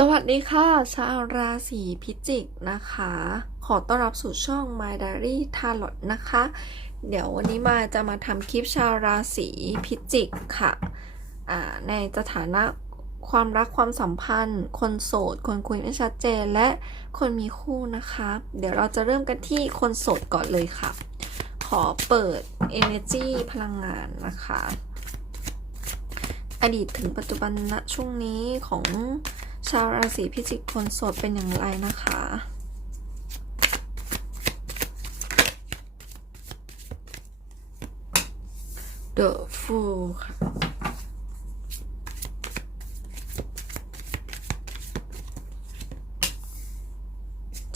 สวัสดีค่ะ ชาวราศีพิจิกนะคะ ขอต้อนรับสู่ช่อง My Diary Tarot นะคะ เดี๋ยววันนี้มาจะมาทำคลิปชาวราศีพิจิกค่ะในสถานะความรักความสัมพันธ์ คนโสด คนคุยไม่ชัดเจนและคนมีคู่นะคะ เดี๋ยวเราจะเริ่มกันที่คนโสดก่อนเลยค่ะ ขอเปิด Energy พลังงานนะคะ อดีตถึงปัจจุบันณช่วงนี้ของ ชาวราศีพิจิกคนโสดเป็นอย่างไรนะคะ The Fool ค่ะ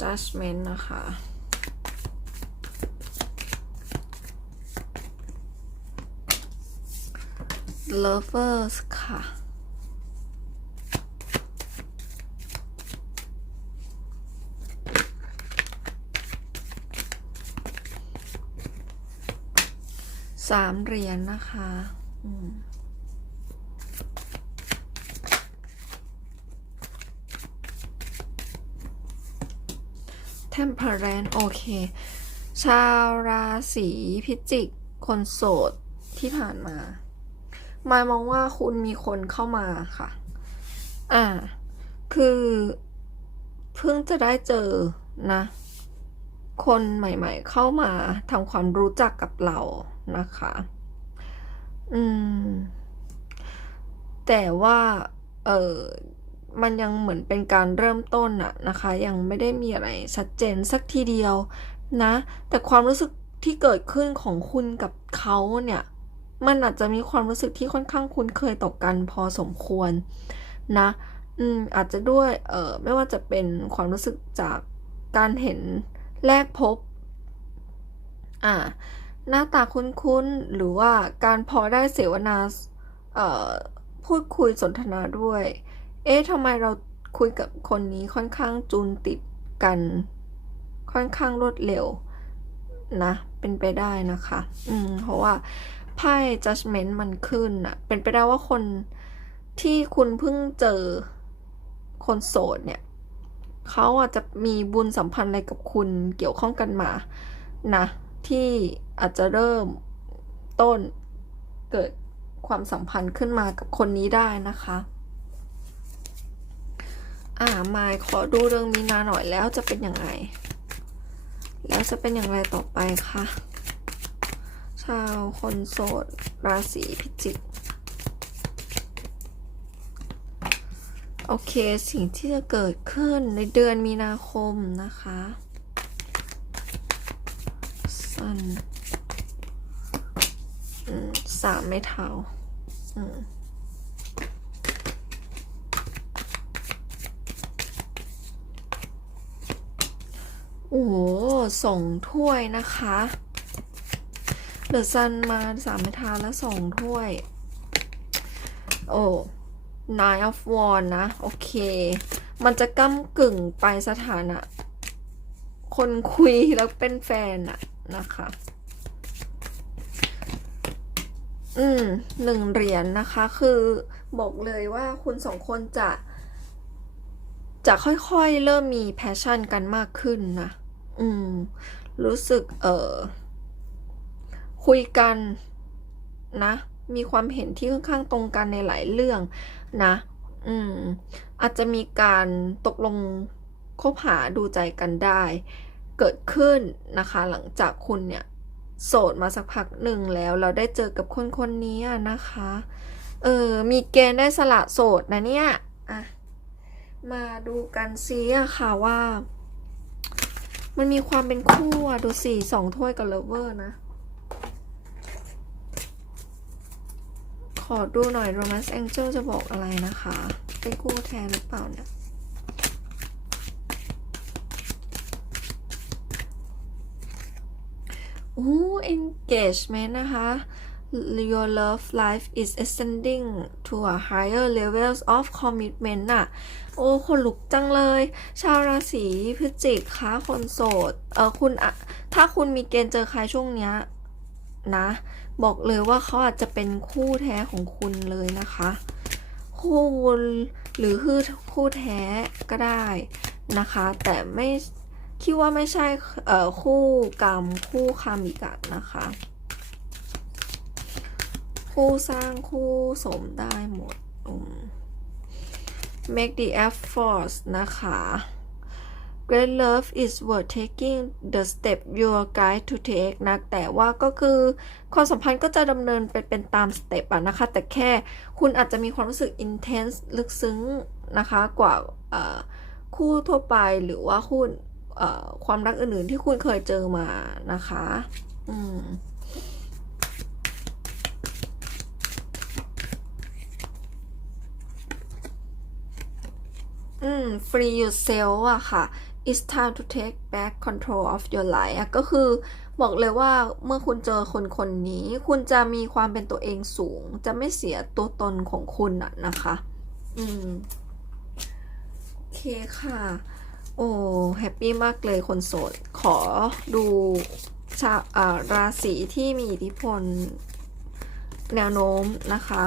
Judgment นะคะ Lovers ค่ะ สามเหรียญนะคะอืมเทมเพลนโอเค ชาวราศีพิจิก คนโสดที่ผ่านมา มายมองว่าคุณมีคนเข้ามาค่ะ อ่า คือเพิ่งจะได้เจอนะ คนใหม่ๆเข้ามาทำความรู้จักกับเรานะคะ อืม แต่ว่า เออมันยังเหมือนเป็นการเริ่มต้นอะนะคะ ยังไม่ได้มีอะไรชัดเจนสักทีเดียวนะ แต่ความรู้สึกที่เกิดขึ้นของคุณกับเขาเนี่ย มันอาจจะมีความรู้สึกที่ค่อนข้างคุ้นเคยต่อกันพอสมควรนะ อืม อาจจะด้วย เออไม่ว่าจะเป็นความรู้สึกจากการเห็นแรกพบ อ่า หน้าตาคุ้นๆ หรือว่าการพอได้เสวนาพูดคุยสนทนาด้วย เอ๊ะทำไมเราคุยกับคนนี้ค่อนข้างจูนติดกัน ค่อนข้างรวดเร็วนะ เป็นไปได้นะคะ อืม เพราะว่าไพ่ judgment มันขึ้นอะเป็นไปได้ว่าคนที่คุณเพิ่งเจอคนโสดเนี่ย เขาอาจจะมีบุญสัมพันธ์อะไรกับคุณเกี่ยวข้องกันมา นะ ที่อาจจะเริ่มต้นเกิดความสัมพันธ์ขึ้นมากับคนนี้ได้นะคะ อ่ามายขอดูเรื่องมีนาหน่อยแล้วจะเป็นยังไง แล้วจะเป็นอย่างไรต่อไปคะชาวคนโสด ราศีพิจิกโอเค สิ่งที่จะเกิดขึ้นในเดือนมีนาคมนะคะ สันสามไม่เท้าโอ้โหส่งถ้วยนะคะเดอะซันมาสามไม่เท้าแล้วส่งถ้วย โอ้ Nine of Wands นะ โอเค มันจะก้ากึ่งไปสถานะ คนคุยแล้วเป็นแฟนอะ นะคะ อืมหนึ่งเหรียญนนะคะ คือบอกเลยว่าคุณสองคนจะ จะค่อยๆ เริ่มมีแพชชั่นกันมากขึ้นนะ อืม รู้สึก เออคุยกันนะ มีความเห็นที่ค่อนข้างตรงกันในหลายเรื่องนะ อืม อาจจะมีการตกลงคบหาดูใจกันได้ เกิดขึ้นนะคะ หลังจากคุณเนี่ยโสดมาสักพักหนึ่งแล้ว เราได้เจอกับคนคนนี้นะคะ เออ มีเกณฑ์ได้สละโสดนะเนี่ยอะมาดูกันซิอะค่ะว่า มันมีความเป็นคู่อะดูสี่สองถ้วยกับเลเวอร์นะ ขอดูหน่อย Romance Angel จะบอกอะไรนะคะ เป็นคู่แทนหรือเปล่าเนี่ย อ้ engagement นะคะ your love life is ascending to a higher levels of commitment น่ะ โอ้ คนลุกจังเลย ชาวราศีพฤศจิกคะคนโสด เออคุณอะถ้าคุณมีเกณฑ์เจอใครช่วงเนี้ยนะ บอกเลยว่าเขาอาจจะเป็นคู่แท้ของคุณเลยนะคะ คู่หรือคือคู่แท้ก็ได้นะคะ แต่ไม่ คิดว่าไม่ใช่เอ่อคู่กรรมคู่คามิกะนะคะ คู่สร้างคู่สมได้หมดม make the effort นะคะ Great love is worth taking the step your guide to take นะ แต่ว่าก็คือความสัมพันธ์ก็จะดำเนินไปเป็นตามสเต็ปอะนะคะ แต่แค่คุณอาจจะมีความรู้สึก intense ลึกซึ้งนะคะ กว่าคู่ทั่วไปหรือว่าคู่ ความรักอื่นๆที่คุณเคยเจอมานะคะ อืมอืม free yourself อะค่ะ it's time to take back control of your life อะก็คือบอกเลยว่าเมื่อคุณเจอคนคนนี้ คุณจะมีความเป็นตัวเองสูง จะไม่เสียตัวตนของคุณอะนะคะ อืม โอเคค่ะ โอ้ แฮปปี้มากเลยคนโสด ขอดูชาอ่าราศีที่มีอิทธิพล แนวโน้มนะคะ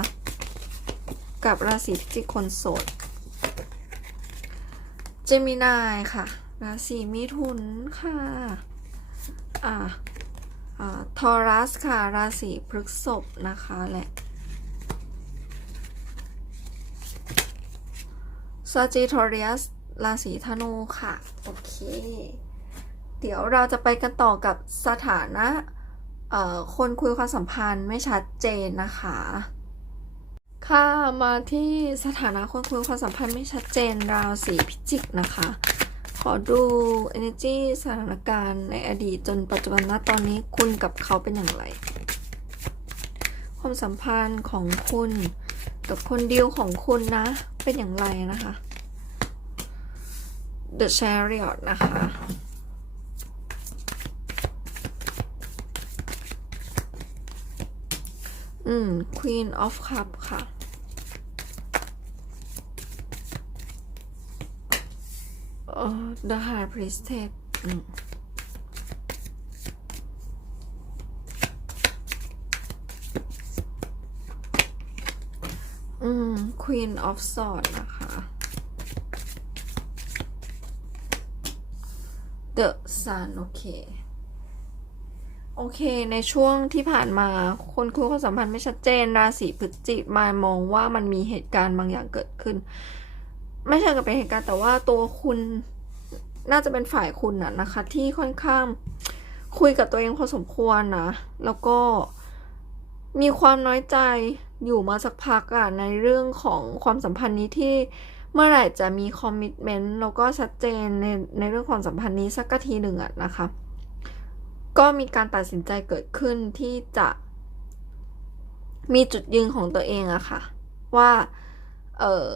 กับราศีพิจิกคนโสด เจมินายค่ะ ราศีมิถุนค่ะ อ่าอ่าทอรัสค่ะ ราศีพฤกษภนะคะและซาจิทอริอัส ราศีธนูค่ะ โอเค เดี๋ยวเราจะไปกันต่อกับสถานะเอ่อคนคุยความสัมพันธ์ไม่ชัดเจนนะคะ ค่ะมาที่สถานะคนคุยความสัมพันธ์ไม่ชัดเจนราศีพิจิกนะคะ ขอดู energy สถานการณ์ในอดีตจนปัจจุบันณตอนนี้คุณกับเขาเป็นอย่างไร ความสัมพันธ์ของคุณกับคนเดียวของคุณนะ เป็นอย่างไรนะคะ The Chariot นะคะ อืม Queen of Cup ค่ะเอ่อ The High Priestess อืมอืม Queen of Swords นะคะ The Sun โอเค โอเค ในช่วงที่ผ่านมา คนคุยความสัมพันธ์ไม่ชัดเจน ราศีพฤศจิกมามองว่ามันมีเหตุการณ์บางอย่างเกิดขึ้น ไม่ใช่กับเป็นเหตุการณ์แต่ว่าตัวคุณน่าจะเป็นฝ่ายคุณน่ะนะคะ ที่ค่อนข้างคุยกับตัวเองพอสมควรนะ แล้วก็มีความน้อยใจอยู่มาสักพักอะในเรื่องของความสัมพันธ์นี้ที่ เมื่อไหร่จะมีคอมมิชเมนต์แล้วก็ชัดเจนในในเรื่องความสัมพันธ์นี้สักทีหนึ่งอะนะคะ ก็มีการตัดสินใจเกิดขึ้นที่จะมีจุดยืนของตัวเองอะค่ะ ว่า เออ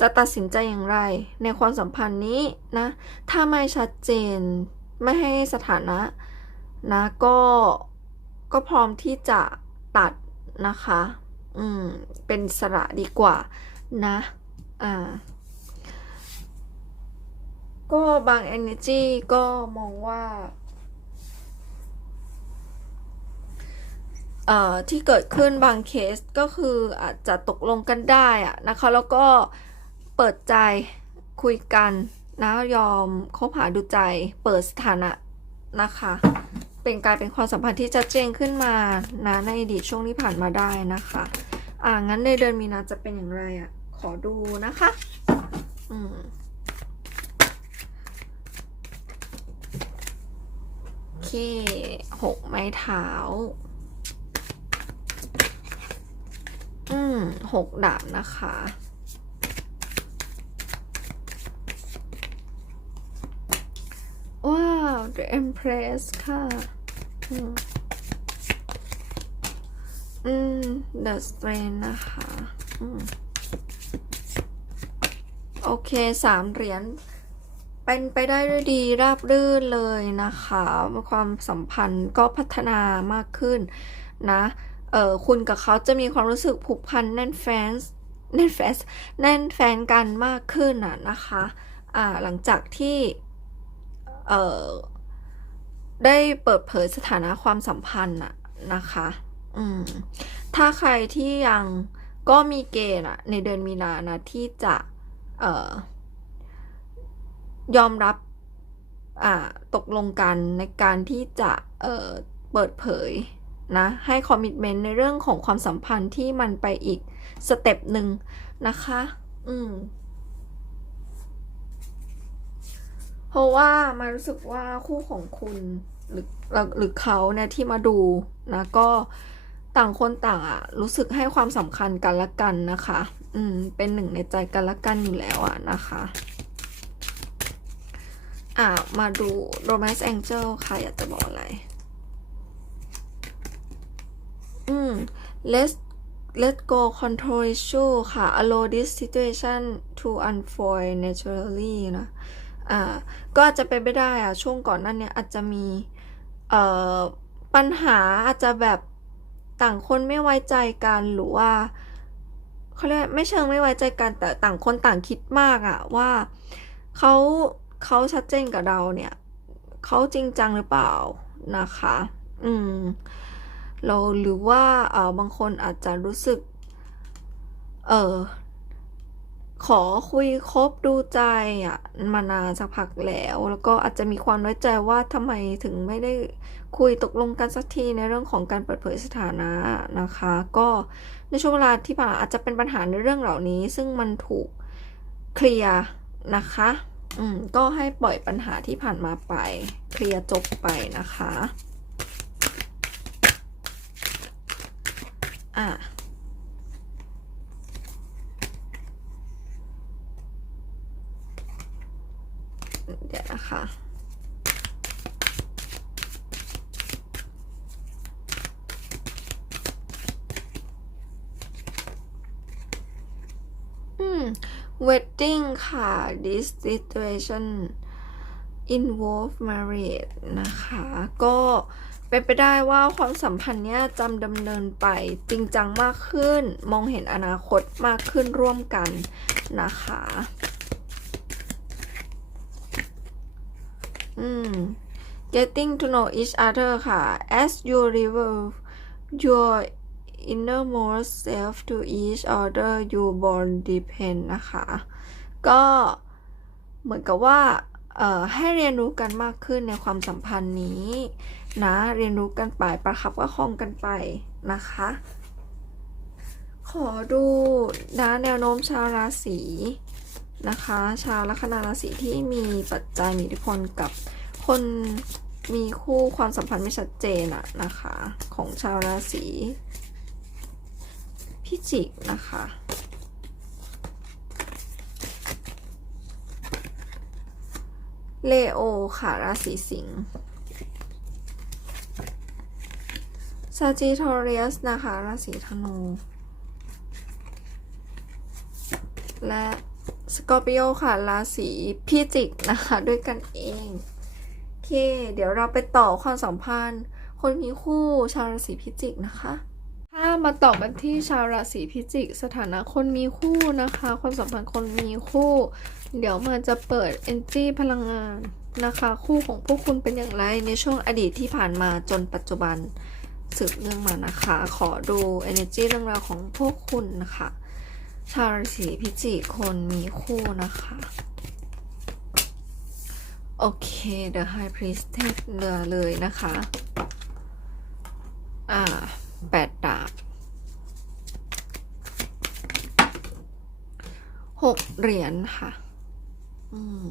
จะตัดสินใจอย่างไรในความสัมพันธ์นี้นะ ถ้าไม่ชัดเจนไม่ให้สถานะนะก็ก็พร้อมที่จะตัดนะคะ อืม เป็นสระดีกว่านะ อ่า ก็บาง energy ก็มองว่าเอ่อที่เกิดขึ้นบางเคสก็คืออาจจะตกลงกันได้อะนะคะ แล้วก็เปิดใจคุยกันนะยอมคบหาดูใจเปิดสถานะนะคะ เป็นกลายเป็นความสัมพันธ์ที่ชัดเจนขึ้นมานะในอดีตช่วงที่ผ่านมาได้นะคะ อ่างั้นในเดือนมีนาจะเป็นอย่างไรอะ ขอดูนะคะ อืมโอเคหกไม้เท้า อืมหกดาบนะคะว้าว The Empress ค่ะ อืมอืม The Strain นะคะ อืม เคสามเหรียญเป็นไปได้ด้วยดีราบรื่นเลยนะคะ ความสัมพันธ์ก็พัฒนามากขึ้นนะเออคุณกับเขาจะมีความรู้สึกผูกพันแน่นแฟนแน่นแฟนแน่นแฟนกันมากขึ้นน่ะนะคะอ่าหลังจากที่เออได้เปิดเผยสถานะความสัมพันธ์น่ะนะคะอืมถ้าใครที่ยังก็มีเกณฑ์อะในเดือนมีนานะที่จะ ยอมรับตกลงกันในการที่จะเเปิดเผยนะให้คอมมิชเมนต์ในเรื่องของความสัมพันธ์ที่มันไปอีกสเต็ปหนึ่งนะคะ อืมเพราะว่ามันรู้สึกว่าคู่ของคุณหรือหรือเขาเนี่ยที่มาดูนะก็ต่างคนต่างอะรู้สึกให้ความสำคัญกันละกันนะคะ อืม เป็นหนึ่งในใจกันละกันอยู่แล้วอะนะคะ อะ มาดู romance angel ค่ะ อยากจะบอกอะไร อืม let's let go control issue ค่ะ allow this situation to unfold naturally นะ อ่า ก็อาจจะเป็นไปได้อะช่วงก่อนนั้นเนี่ยอาจจะมี เอ่อ ปัญหาอาจจะแบบต่างคนไม่ไว้ใจกันหรือว่า เขาเรียกไม่เชิงไม่ไว้ใจกันแต่ต่างคนต่างคิดมากอะว่าเขาเขาชัดเจนกับเราเนี่ยเขาจริงจังหรือเปล่านะคะ อืม เราหรือว่าเออบางคนอาจจะรู้สึก เออขอคุยคบดูใจอะมานานสักพักแล้ว แล้วก็อาจจะมีความน้อยใจว่าทำไมถึงไม่ได้คุยตกลงกันสักทีในเรื่องของการเปิดเผยสถานะนะคะ ก็ ในช่วงเวลาที่ผ่านอาจจะเป็นปัญหาในเรื่องเหล่านี้ ซึ่งมันถูกเคลียร์นะคะ อืม ก็ให้ปล่อยปัญหาที่ผ่านมาไป เคลียร์จบไปนะคะ อะ เดี๋ยวนะคะ อืม wedding ค่ะ this situation involve marriage นะคะ ก็เป็นไปได้ว่าความสัมพันธ์เนี้ยจำดำเนินไปจริงจังมากขึ้น มองเห็นอนาคตมากขึ้นร่วมกันนะคะ อืม getting to know each other ค่ะ as you reveal your innermost self to each other you born depend นะคะ ก็เหมือนกับว่าให้เรียนรู้กันมากขึ้นในความสัมพันธ์นี้นะ เรียนรู้กันไปประคับประคองกันไปนะคะ ขอดูนะแนวโน้มชาวราศีนะคะ ชาวลัคนาราศีที่มีปัจจัยมีอิทธิพลกับคนมีคู่ความสัมพันธ์ไม่ชัดเจนอะนะคะ ของชาวราศี พิจิกนะคะ เลโอค่ะ ราศีสิงห์ซาจิทอเรียสนะคะ ราศีธนู และสกอร์ปิโอค่ะ ราศีพิจิกนะคะ ด้วยกันเองโอเค เดี๋ยวเราไปต่อความสัมพันธ์ คนมีคู่ชาวราศีพิจิกนะคะ มาต่อกันที่ชาวราศีพิจิก สถานะคนมีคู่นะคะ ความสัมพันธ์คนมีคู่ เดี๋ยวมันจะเปิด energy พลังงานนะคะ คู่ของพวกคุณเป็นอย่างไรในช่วงอดีตที่ผ่านมาจนปัจจุบันสืบเนื่องมานะคะ ขอดู energy เรื่องราวของพวกคุณนะคะ ชาวราศีพิจิกคนมีคู่นะคะโอเค The High Priestess เรือเลยนะคะ อ่าแปดดาบ หก เหรียญค่ะ อืม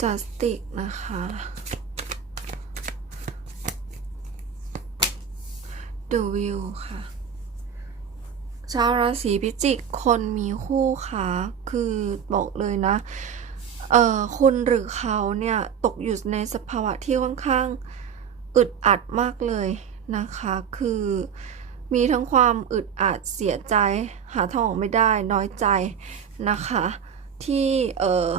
จัสติกนะคะ The View ค่ะ ชาวราศีพิจิก คนมีคู่ค่ะ คือบอกเลยนะ เอ่อ คุณหรือเขาเนี่ย ตกอยู่ในสภาวะที่ค่อนข้าง อึดอัดมากเลยนะคะ คือมีทั้งความอึดอัดเสียใจ หาทางออกไม่ได้น้อยใจนะคะ ที่เออ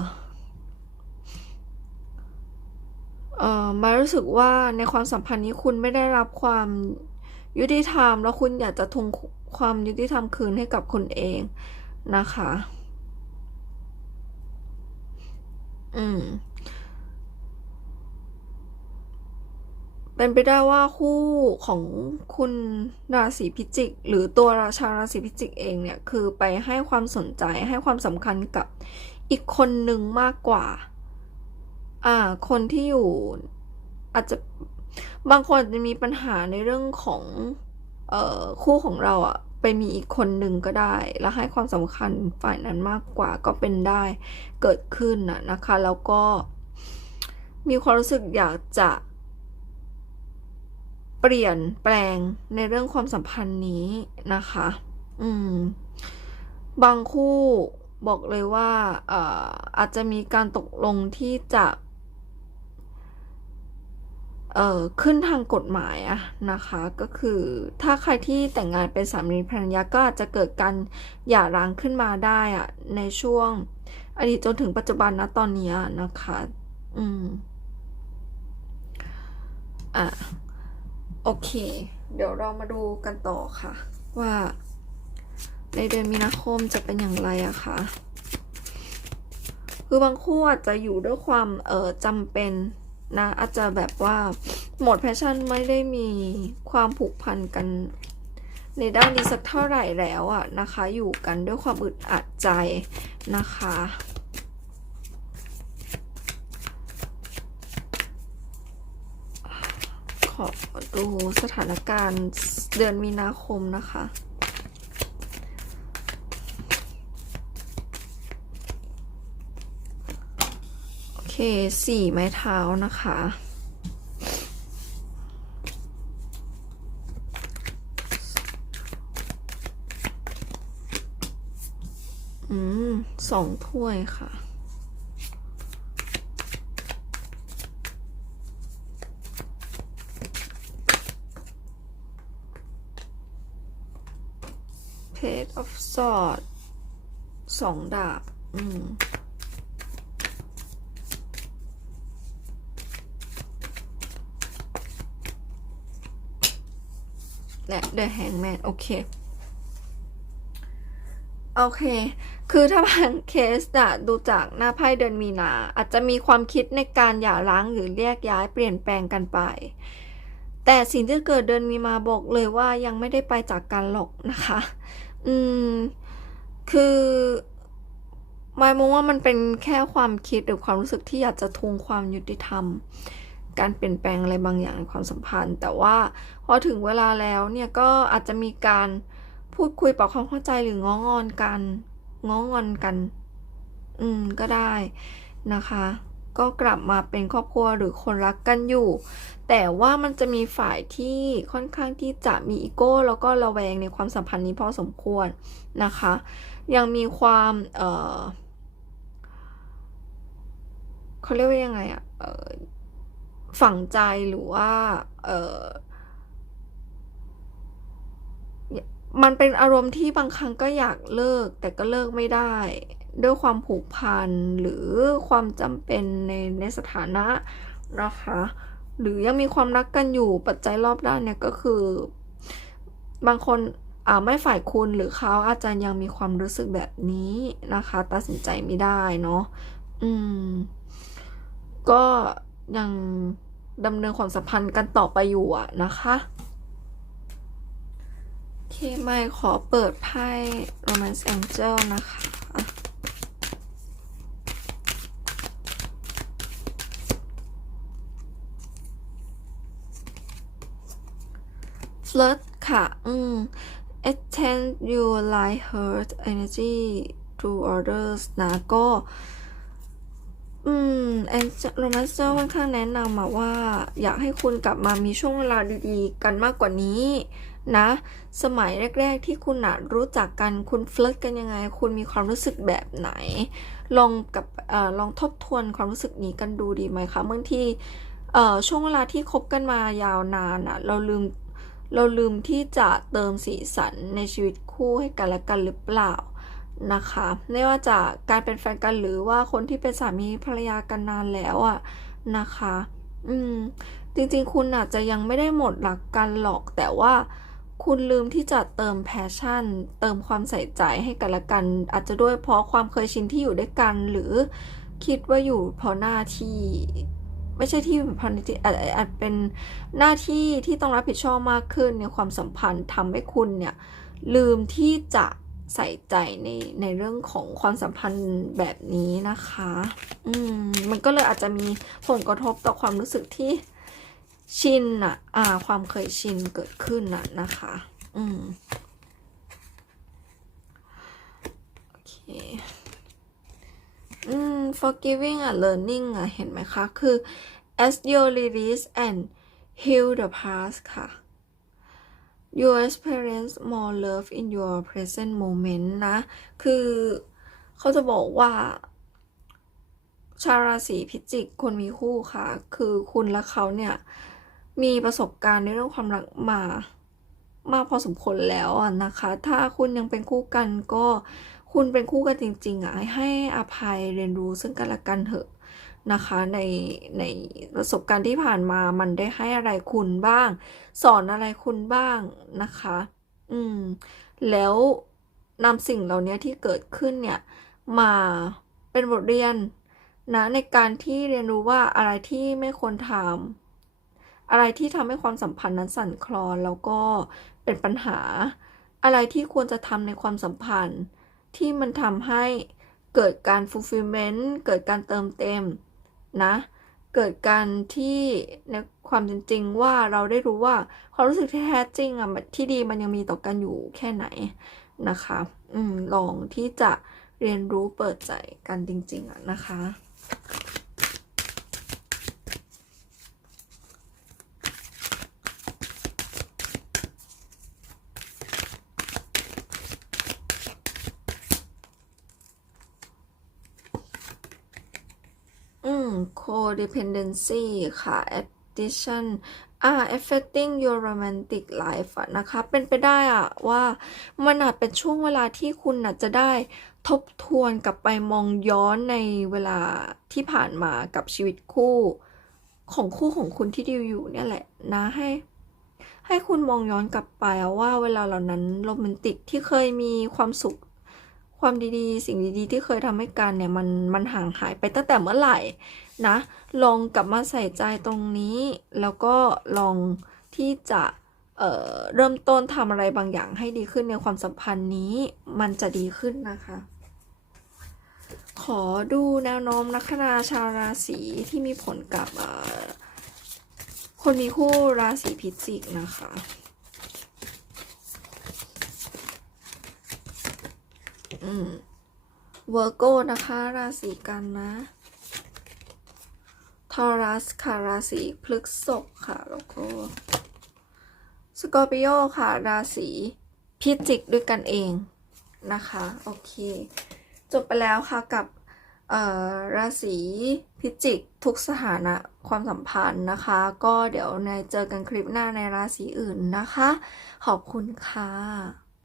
เออมารู้สึกว่าในความสัมพันธ์นี้คุณไม่ได้รับความยุติธรรม แล้วคุณอยากจะทวงความยุติธรรมคืนให้กับคุณเองนะคะ อืม เป็นไปได้ว่าคู่ของคุณราศีพิจิก หรือตัวราชาราศีพิจิกเองเนี่ย คือไปให้ความสนใจให้ความสำคัญกับอีกคนหนึ่งมากกว่า อ่า คนที่อยู่อาจจะบางคนจะมีปัญหาในเรื่องของเอ่อคู่ของเราอะไปมีอีกคนหนึ่งก็ได้ แล้วให้ความสำคัญฝ่ายนั้นมากกว่าก็เป็นได้เกิดขึ้นน่ะนะคะ แล้วก็มีความรู้สึกอยากจะ เปลี่ยนแปลงในเรื่องความสัมพันธ์นี้นะคะ อืม บางคู่บอกเลยว่าเอ่ออาจจะมีการตกลงที่จะ เอ่อ ขึ้นทางกฎหมายอะนะคะ ก็คือถ้าใครที่แต่งงานเป็นสามีภรรยาก็อาจจะเกิดการหย่าร้างขึ้นมาได้อะในช่วงอดีตจนถึงปัจจุบันนะตอนนี้นะคะ อืม อะ โอเค เดี๋ยวเรามาดูกันต่อค่ะ ว่า ในเดือนมีนาคมจะเป็นอย่างไรอะคะคือบางคู่อาจจะอยู่ด้วยความเออจำเป็นนะอาจจะแบบว่าหมดแพชชั่นไม่ได้มีความผูกพันกัน ในด้านนี้สักเท่าไหร่แล้วอะนะคะ อยู่กันด้วยความอึดอัดใจนะคะ ขอดูสถานการณ์เดือนมีนาคมนะคะ โอเคสี่ไม้เท้านะคะอืมสองถ้วยค่ะ Page of sword สองดาบ อืมและ The Hangman โอเค โอเค คือถ้าบางเคสอะดูจากหน้าไพ่เดือนมีนา อาจจะมีความคิดในการหย่าร้างหรือแยกย้ายเปลี่ยนแปลงกันไป แต่สิ่งที่เกิดเดือนมีนาบอกเลยว่ายังไม่ได้ไปจากการหลอกนะคะ อืม คือมายมองว่ามันเป็นแค่ความคิดหรือความรู้สึกที่อยากจะทวงความยุติธรรม การเปลี่ยนแปลงอะไรบางอย่างในความสัมพันธ์ แต่ว่าพอถึงเวลาแล้วเนี่ยก็อาจจะมีการพูดคุยปรับความเข้าใจหรือง้องอนกัน ง้องอนกัน อืมก็ได้นะคะ ก็กลับมาเป็นครอบครัวหรือคนรักกันอยู่ แต่ว่ามันจะมีฝ่ายที่ค่อนข้างที่จะมีอีโก้แล้วก็ระแวงในความสัมพันธ์นี้พอสมควรนะคะ ยังมีความเออเขาเรียกว่ายังไงอะฝังใจหรือว่าเออมันเป็นอารมณ์ที่บางครั้งก็อยากเลิกแต่ก็เลิกไม่ได้ ด้วยความผูกพันหรือความจำเป็นในในสถานะนะคะ หรือยังมีความรักกันอยู่ปัจจัยรอบด้านเนี่ยก็คือบางคนอ่าไม่ฝ่ายคุณหรือเขาอาจจะยังมีความรู้สึกแบบนี้นะคะ ตัดสินใจไม่ได้เนาะอืม ก็ยังดำเนินความสัมพันธ์กันต่อไปอยู่อะนะคะโอเคไม่ขอเปิดไพ่ Romance Angel นะคะ flirt ค่ะ อืม attend you like hurt energy to others นะ ก็ อืมแอนโรแมนเซอร์ค่อนข้างแนะนำมาว่า อยากให้คุณกลับมามีช่วงเวลาดีๆ กันมากกว่านี้นะ สมัยแรก ๆ ที่คุณนะรู้จักกัน คุณเฟลิร์ตกันยังไง คุณมีความรู้สึกแบบไหน ลองกับอลองทบทวนความรู้สึกนี้กันดูดีไหมคะบางทีเอ่อช่วงเวลาที่คบกันมายาวนานอะเราลืม เราลืมที่จะเติมสีสันในชีวิตคู่ให้กันและกันหรือเปล่านะคะ ไม่ว่าจะการเป็นแฟนกันหรือว่าคนที่เป็นสามีภรรยากันนานแล้วอะนะคะ อืม จริงๆ คุณอาจจะยังไม่ได้หมดหลักกันหรอก แต่ว่าคุณลืมที่จะเติมแพชชั่น เติมความใส่ใจให้กันและกัน อาจจะด้วยเพราะความเคยชินที่อยู่ด้วยกัน หรือคิดว่าอยู่เพราะหน้าที่ ไม่ใช่ที่พันที่อาจอาจเป็นหน้าที่ที่ต้องรับผิดชอบมากขึ้นในความสัมพันธ์ทำให้คุณเนี่ยลืมที่จะใส่ใจในในเรื่องของความสัมพันธ์แบบนี้นะคะ อืมมันก็เลยอาจจะมีผลกระทบต่อความรู้สึกที่ชินอะอ่า ความเคยชินเกิดขึ้นอะนะคะ อืม โอเค อืม forgiving อะ learning อะ เห็นไหมคะ คือ as you release and heal the past ค่ะ you experience more love in your present moment นะ คือเขาจะบอกว่า ชาวราศีพิจิกคนมีคู่ค่ะ คือคุณและเขาเนี่ย มีประสบการณ์ในเรื่องความรักมามากพอสมควรแล้วนะคะ ถ้าคุณยังเป็นคู่กันก็ คุณเป็นคู่กันจริง ๆอะให้อภัยเรียนรู้ซึ่งกันและกันเถอะนะคะในในประสบการณ์ที่ผ่านมามันได้ให้อะไรคุณบ้าง สอนอะไรคุณบ้างนะคะ อืม แล้วนำสิ่งเหล่านี้ที่เกิดขึ้นเนี่ย มาเป็นบทเรียนนะในการที่เรียนรู้ว่าอะไรที่ไม่ควรทำอะไรที่ทำให้ความสัมพันธ์นั้นสั่นคลอนแล้วก็เป็นปัญหา อะไรที่ควรจะทำในความสัมพันธ์ ที่มันทำให้เกิดการ fulfillment เกิดการเติมเต็มนะ เกิดการที่ในความจริงว่าเราได้รู้ว่าความรู้สึกที่แท้จริงอะที่ดีมันยังมีต่อกันอยู่แค่ไหนนะคะอืมลองที่จะเรียนรู้เปิดใจกันจริงๆอะนะคะ อืม codependency ค่ะ addiction อ่า affecting your romantic life นะคะ เป็นไปได้อะว่ามันอาจเป็นช่วงเวลาที่คุณอาจจะได้ทบทวนกลับไปมองย้อนในเวลาที่ผ่านมากับชีวิตคู่ ของคู่ของคุณที่ดิวอยู่เนี่ยแหละนะให้ ให้คุณมองย้อนกลับไปว่าเวลาเหล่านั้นโรแมนติกที่เคยมีความสุข ความดีๆ สิ่งดีๆ ที่เคยทำให้กันเนี่ยมันมันห่างหายไปตั้งแต่เมื่อไหร่นะ ลองกลับมาใส่ใจตรงนี้ แล้วก็ลองที่จะเเริ่มต้นทำอะไรบางอย่างให้ดีขึ้นในความสัมพันธ์นี้มันจะดีขึ้นนะคะ ขอดูแนวโน้มลัคนาชาวราศีที่มีผลกับคนมีคู่ราศีพิจิกนะคะ อืมเวอร์โกนะคะ ราศีกันนะทอรัสค่ะ ราศีพฤษภค่ะ แล้วก็สกอร์ปิโอค่ะ ราศีพิจิกด้วยกันเองนะคะ โอเค จบไปแล้วค่ะกับราศีพิจิกทุกสถานะความสัมพันธ์นะคะ ก็เดี๋ยวในเจอกันคลิปหน้าในราศีอื่นนะคะ ขอบคุณค่ะ